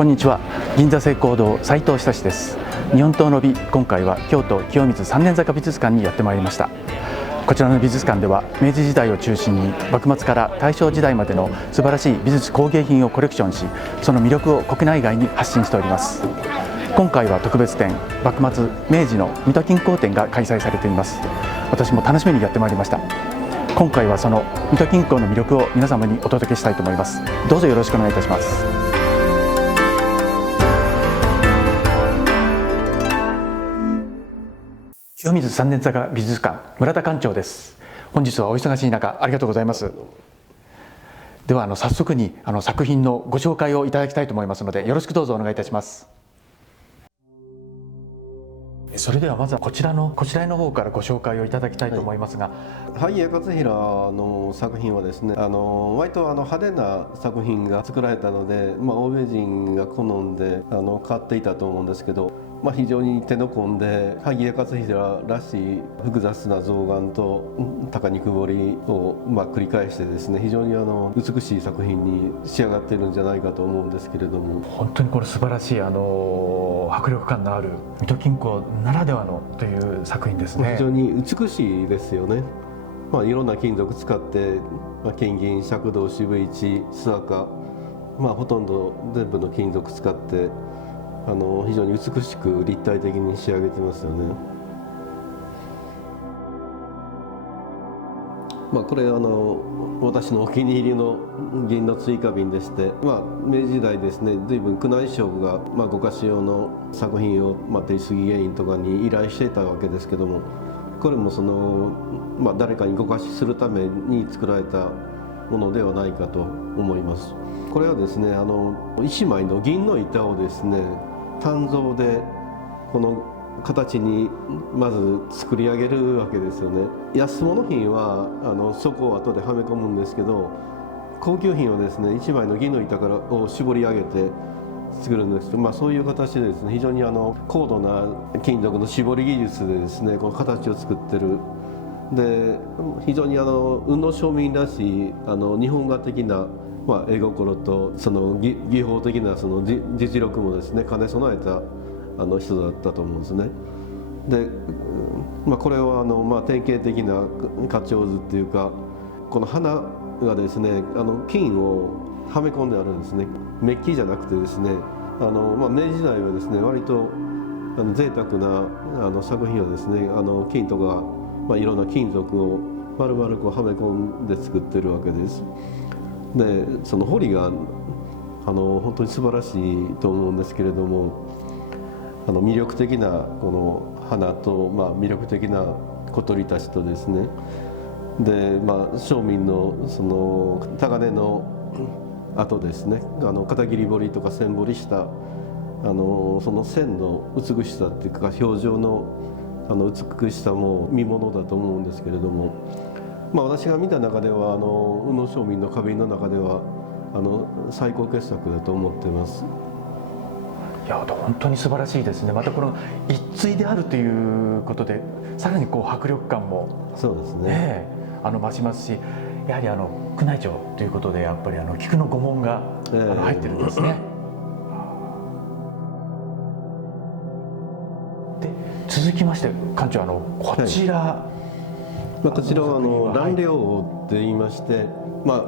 こんにちは。銀座成功堂斉藤久志です。日本刀の美、今回は京都清水三年坂美術館にやってまいりました。こちらの美術館では明治時代を中心に幕末から大正時代までの素晴らしい美術工芸品をコレクションし、その魅力を国内外に発信しております。今回は特別展、幕末明治の水戸金工展が開催されています。私も楽しみにやってまいりました。今回はその水戸金工の魅力を皆様にお届けしたいと思います。どうぞよろしくお願いいたします。清水三年坂美術館、村田館長です。本日はお忙しい中ありがとうございます。では早速に作品のご紹介をいただきたいと思いますので、よろしくどうぞお願いいたします。それではまずはこちらの方からご紹介をいただきたいと思いますが、萩谷勝平の作品はですね、割と派手な作品が作られたので、欧米人が好んで買っていたと思うんですけど、非常に手の込んで萩谷勝平らしい複雑な象眼と高肉彫りを繰り返してですね、非常に美しい作品に仕上がっているんじゃないかと思うんですけれども、本当にこれ素晴らしい迫力感のある水戸金工ならではのという作品ですね。非常に美しいですよね。いろんな金属使って、金銀、赤銅、渋市、素赤、ほとんど全部の金属使って非常に美しく立体的に仕上げてますよね。これ私のお気に入りの銀の追加瓶でして、明治時代ですね、随分宮内省がご菓子用の作品を手杉芸員とかに依頼していたわけですけども、これも誰かにご貸しするために作られたものではないかと思います。これはですね、一枚の銀の板をですね、鍛造でこの形にまず作り上げるわけですよね。安物品はそこを後ではめ込むんですけど、高級品はですね、一枚の銀の板を絞り上げて作るんですけど、そういう形でですね、非常に高度な金属の絞り技術でですね、この形を作ってる。で、非常に運の庶民らしい日本画的な絵心とその技法的なその実力もですね兼ね備えた人だったと思うんですね。で、これは典型的な花鳥図っていうか、この花がですね金をはめ込んであるんですね。メッキじゃなくてですね、明治時代はですね割と贅沢な作品はですね金とか、いろんな金属を丸々こうはめ込んで作ってるわけです。で、その彫りが本当に素晴らしいと思うんですけれども、魅力的なこの花と、魅力的な小鳥たちとですね、で、庶民のその鋼の跡ですね、片桐彫りとか線彫りしたその線の美しさっていうか表情の美しさも見ものだと思うんですけれども、私が見た中では宇野昌民の花瓶の中では最高傑作だと思っています。いや本当に素晴らしいですね。またこの一対であるということでさらにこう迫力感もそうですね、増しますし、やはり宮内庁ということでやっぱり菊の御紋が入ってるんですね。で、続きまして館長こちら、こちらは蘭陵王って言いまして、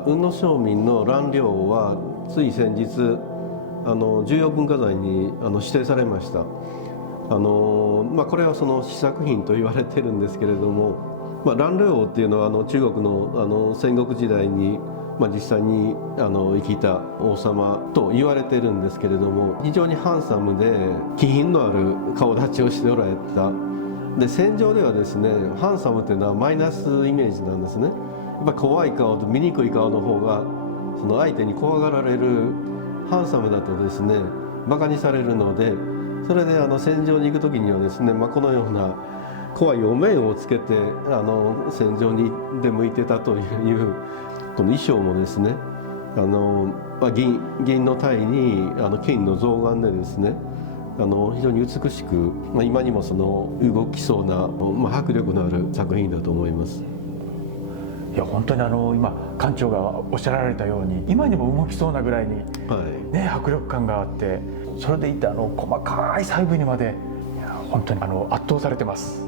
宇野昌民の蘭陵王はつい先日重要文化財に指定されました。これはその試作品と言われてるんですけれども、蘭陵王っていうのは中国の戦国時代に実際に生きた王様と言われてるんですけれども、非常にハンサムで気品のある顔立ちをしておられた。で、戦場ではですねハンサムっていうのはマイナスイメージなんですね。やっぱ怖い顔と醜い顔の方がその相手に怖がられる。ハンサムだとですねバカにされるので、それで戦場に行く時にはですね、このような怖いお面をつけて戦場に出向いてたというこの衣装もですね銀の体に金の象眼でですね非常に美しく、今にもその動きそうな、迫力のある作品だと思います。いや本当に今館長がおっしゃられたように今にも動きそうなぐらいに、ね、迫力感があって、それでいて細かい細部にまで、いや本当に圧倒されてます。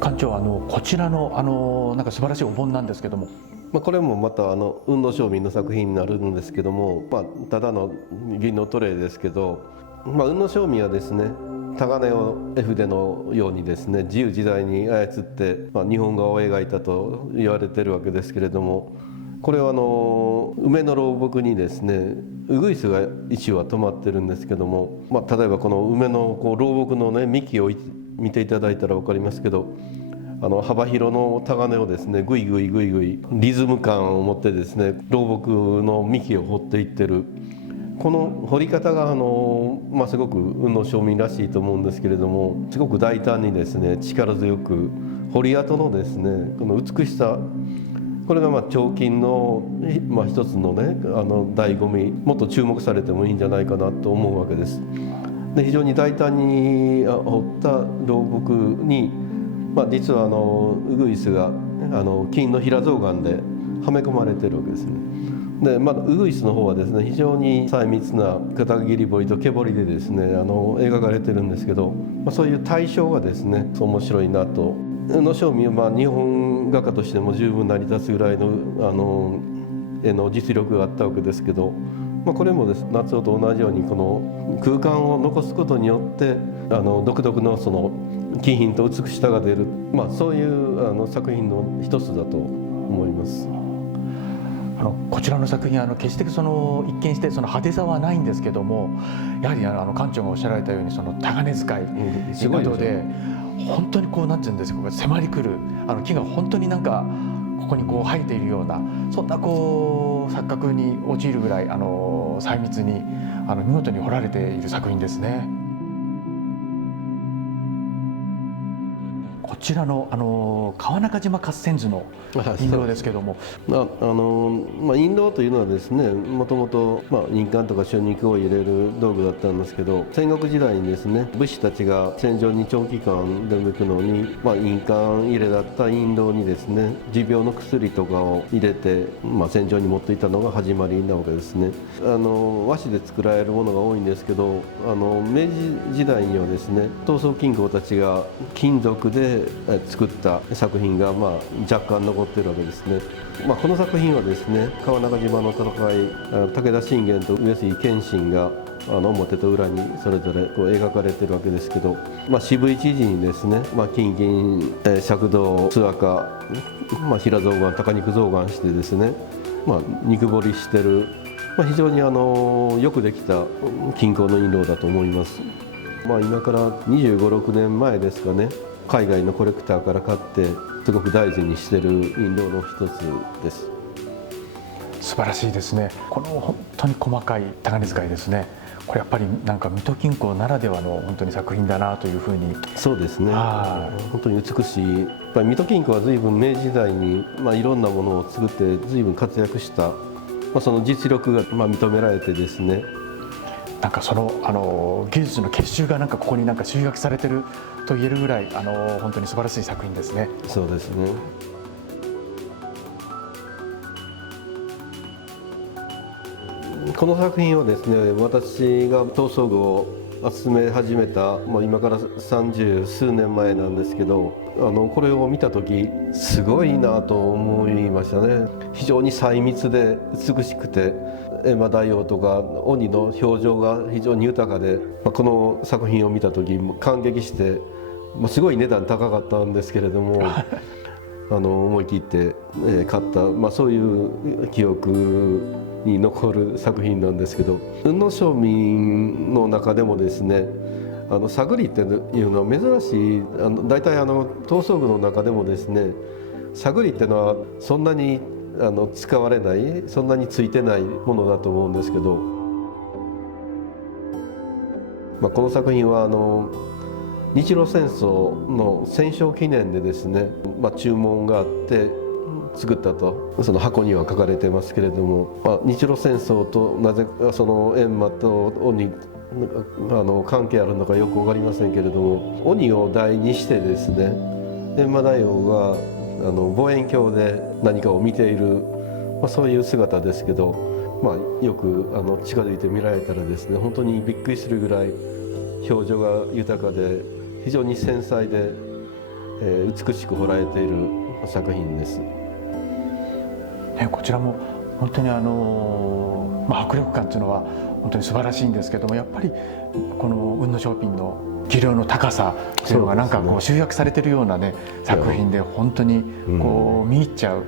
館長、こちらのなんか素晴らしいお盆なんですけども、これもまた雲野正民の作品になるんですけども、ただの銀のトレイですけど、雲野正民はですね、タガネを絵筆のようにですね、自由自在に操って、日本画を描いたと言われてるわけですけれども、これは梅の老木にですね、ウグイスが一羽止まってるんですけども、例えばこの梅の老木のね、幹を見ていただいたら分かりますけど、幅広のタガネをですね、ぐいぐいぐいぐいリズム感を持ってですね、老木の幹を掘っていってる。この彫り方がすごく雲野正民らしいと思うんですけれども、すごく大胆にですね、力強く彫り跡のですね、この美しさ、これが彫金の一つのね、醍醐味、もっと注目されてもいいんじゃないかなと思うわけです。で、非常に大胆に彫った老木に、実はウグイスが金の平象眼ではめ込まれてるわけですね。で、ウグイスの方はですね、非常に細密な片切り彫りと毛彫りでですね、描かれてるんですけど、そういう対象がですね、面白いなと。雲野正民は日本画家としても十分成り立つぐらいの絵の実力があったわけですけど、これもです、夏男と同じようにこの空間を残すことによって独特のその気品と美しさが出る、そういう作品の一つだと思います。こちらの作品決して一見して派手さはないんですけども、やはり館長がおっしゃられたようにタガネ使いということで、本当になんていうんですか、迫り来る木が本当になんかここに生えているような、そんな錯覚に陥るぐらい細密に見事に彫られている作品ですね。こちらの川中島合戦図の印籠ですけども、印籠というのはですね、もともと印鑑とか書肉を入れる道具だったんですけど、戦国時代にですね、武士たちが戦場に長期間出向くのに、印鑑入れだった印籠にですね、持病の薬とかを入れて、戦場に持っていたのが始まりなわけですね。和紙で作られるものが多いんですけど、明治時代にはですね、刀装金工たちが金属で作った作品が若干残ってるわけですね。この作品はですね、川中島の戦い、武田信玄と上杉謙信が表と裏にそれぞれ描かれてるわけですけど、渋い知事にですね、金銀、赤銅、津赤、平象眼、高肉象眼してですね、肉彫りしてる、非常によくできた金工の印籠だと思います。今から25、6年前ですかね、海外のコレクターから買ってすごく大事にしている印籠の一つです。素晴らしいですね。この本当に細かいタガネ使いですね。これやっぱりなんか水戸金工ならではの本当に作品だなというふうに。そうですね。本当に美しい。やっぱり水戸金工は随分明治時代にいろんなものを作って随分活躍した、その実力が認められてですね。なんかその技術の結集がなんかここになんか集約されてると言えるぐらい本当に素晴らしい作品ですね。そうですね。この作品はですね、私が刀装具を集め始めた、今から30数年前なんですけど、これを見た時すごいなと思いましたね。非常に細密で美しくて、閻魔大王とか鬼の表情が非常に豊かで、この作品を見た時感激して、すごい値段高かったんですけれども思い切って買った、そういう記憶に残る作品なんですけど、雲野正民の中でもですね、探りっていうのは珍しい。大体刀装具の中でもですね、探りっていうのはそんなに使われない、そんなについてないものだと思うんですけど、この作品は日露戦争の戦勝記念でですね、注文があって作ったとその箱には書かれてますけれども、日露戦争となぜその閻魔と鬼関係あるのかよく分かりませんけれども、鬼を題にしてですね、閻魔大王が望遠鏡で何かを見ている、そういう姿ですけど、よく近づいて見られたらですね、本当にびっくりするぐらい表情が豊かで非常に繊細で、美しく彫られている作品です。こちらも本当に迫力感というのは本当に素晴らしいんですけども、やっぱりこの雲野小品の技量の高さというのがなんかこう集約されているようなね作品で、本当にこう見入っちゃう、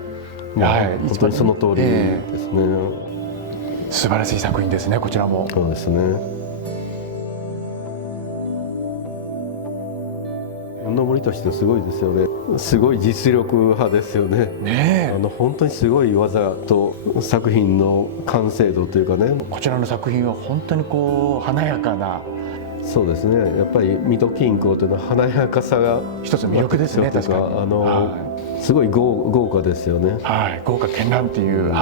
本当にその通りですね。素晴らしい作品ですね、こちらも。そうですね。の森としてすごいですよね。すごい実力派ですよね。本当にすごい技と作品の完成度というかね。こちらの作品は本当にこう華やかな。そうですね。やっぱり水戸金工というのは華やかさが一つ魅力ですね。確かにすごい豪華ですよね。豪華絢爛っていう、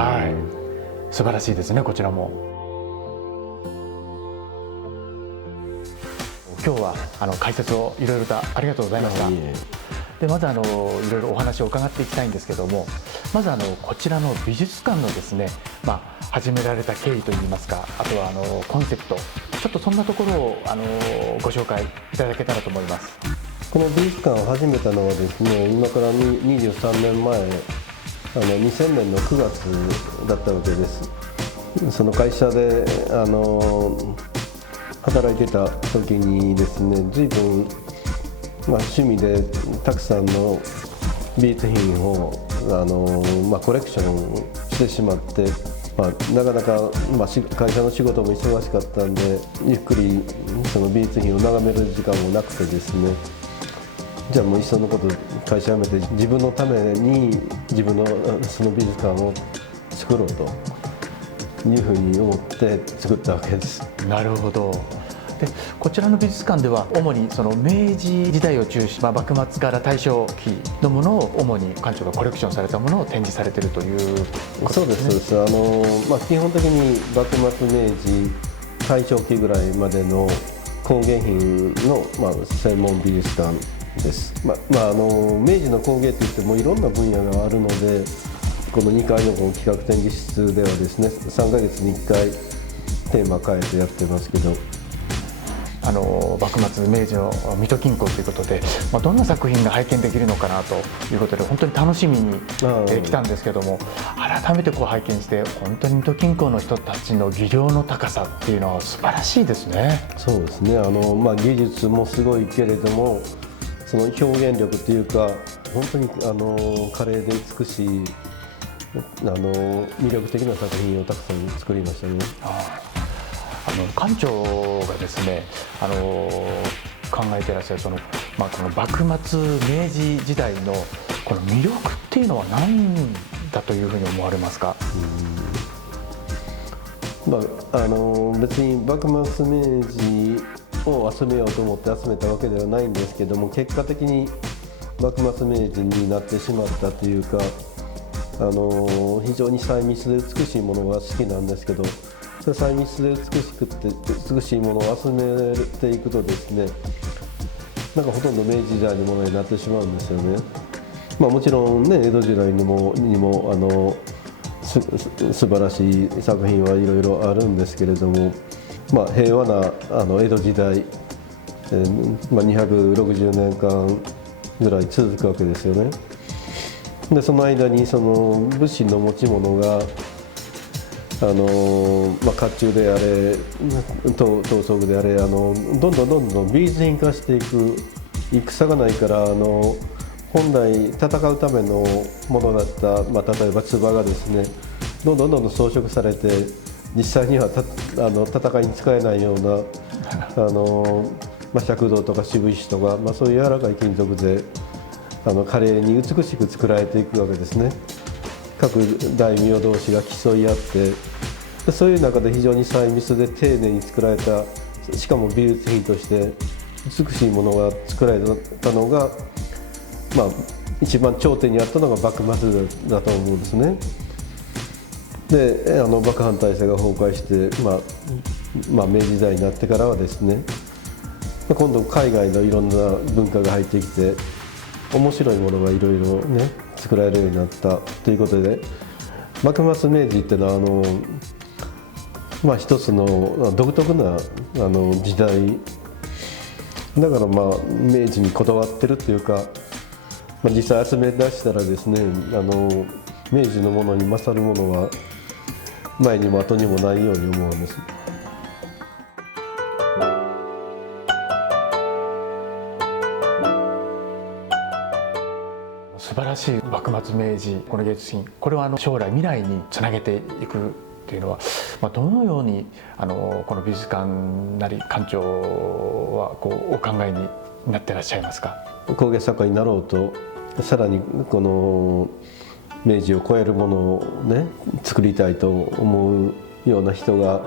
素晴らしいですね、こちらも。今日は解説をいろいろとありがとうございました。でまずいろいろお話を伺っていきたいんですけども、まずこちらの美術館のですね、始められた経緯といいますか、あとはコンセプト、ちょっとそんなところをご紹介いただけたらと思います。この美術館を始めたのはですね、今から23年前、2000年の9月だったわけです。その会社で働いてた時にですね、随分、趣味でたくさんの美術品をコレクションしてしまって、なかなか、会社の仕事も忙しかったんで、ゆっくりその美術品を眺める時間もなくてですね、じゃあもういっそのこと会社辞めて自分のために自分のその美術館を作ろうというふうに思って作ったわけです。なるほど。でこちらの美術館では主にその明治時代を中心、幕末から大正期のものを主に館長がコレクションされたものを展示されているということですね。そうです。基本的に幕末明治大正期ぐらいまでの工芸品の、専門美術館です。明治の工芸といってもいろんな分野があるので、この2階のこの企画展示室ではですね、3ヶ月に1回テーマ変えてやってますけど、幕末明治の水戸金工ということで、どんな作品が拝見できるのかなということで本当に楽しみに来たんですけども、改めて拝見して本当に水戸金工の人たちの技量の高さっていうのは素晴らしいですね。そうですね。技術もすごいけれども、その表現力というか、本当に華麗で美しい魅力的な作品をたくさん作りましたね。館長がですね考えていらっしゃるこの幕末明治時代のこの魅力っていうのは何だというふうに思われますか？別に幕末明治を集めようと思って集めたわけではないんですけども、結果的に幕末明治になってしまったというか、非常に細密で美しいものが好きなんですけど、細密で美しいものを集めていくとですね、なんかほとんど明治時代のものになってしまうんですよね。もちろんね、江戸時代にも素晴らしい作品はいろいろあるんですけれども、平和な江戸時代、260年間ぐらい続くわけですよね。でその間にその武士の持ち物が甲冑であれ刀装であれどんどん美術品化していく。戦がないから本来戦うためのものだった、例えば鐔がですね、どんどん装飾されて、実際には戦いに使えないような赤銅とか渋石とか、そういう柔らかい金属で華麗に美しく作られていくわけですね。各大名同士が競い合って、そういう中で非常に細密で丁寧に作られた、しかも美術品として美しいものが作られたのが、一番頂点にあったのが幕末だと思うんですね。で幕藩体制が崩壊して、明治時代になってからはですね、今度海外のいろんな文化が入ってきて面白いものがいろいろね作られるようになったということで、幕末明治っていうのは一つの独特な時代だから明治にこだわってるっていうか、実際集め出したらですね明治のものに勝るものは前にも後にもないように思うんです。素晴らしい幕末明治この芸術品、これは将来未来につなげていくっていうのは、どのようにこの美術館なり館長はお考えになってらっしゃいますか？工芸作家になろうとさらにこの明治を超えるものをね作りたいと思うような人が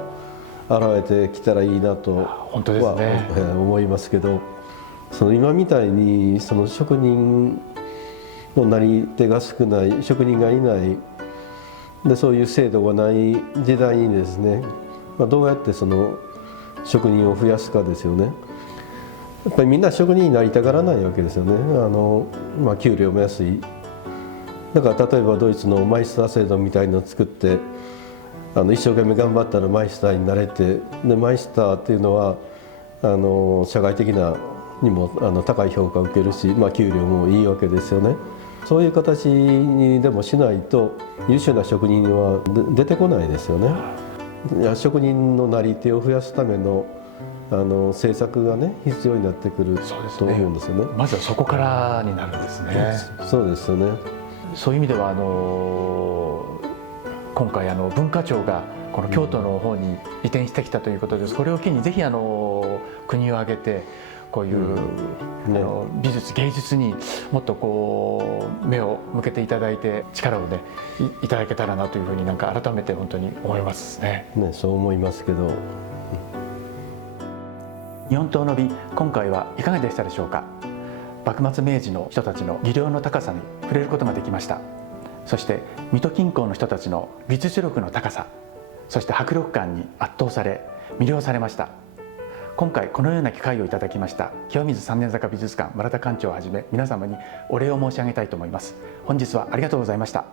現れてきたらいいなとは本当ですね、思いますけど、今みたいに職人のなり手が少ない、職人がいないで、そういう制度がない時代にですね、どうやって職人を増やすかですよね。やっぱりみんな職人になりたがらないわけですよね。給料も安い。だから例えばドイツのマイスター制度みたいのを作って一生懸命頑張ったらマイスターになれて、でマイスターっていうのは社会的なにも高い評価を受けるし、給料もいいわけですよね。そういう形にでもしないと優秀な職人は出てこないですよね。いや、職人のなり手を増やすための政策がね必要になってくると思うんですよね。まずはそこからになるんですね。そうですよね。そういう意味では今回文化庁がこの京都の方に移転してきたということです。これを機にぜひ国を挙げてこういう、美術芸術にもっと目を向けていただいて力をね いただけたらなというふうに改めて本当に思いますね。そう思いますけど。日本刀の美、今回はいかがでしたでしょうか。幕末明治の人たちの技量の高さに触れることができました。そして水戸近郊の人たちの美術力の高さ、そして迫力感に圧倒され魅了されました。今回このような機会をいただきました清水三年坂美術館村田館長をはじめ皆様にお礼を申し上げたいと思います。本日はありがとうございました。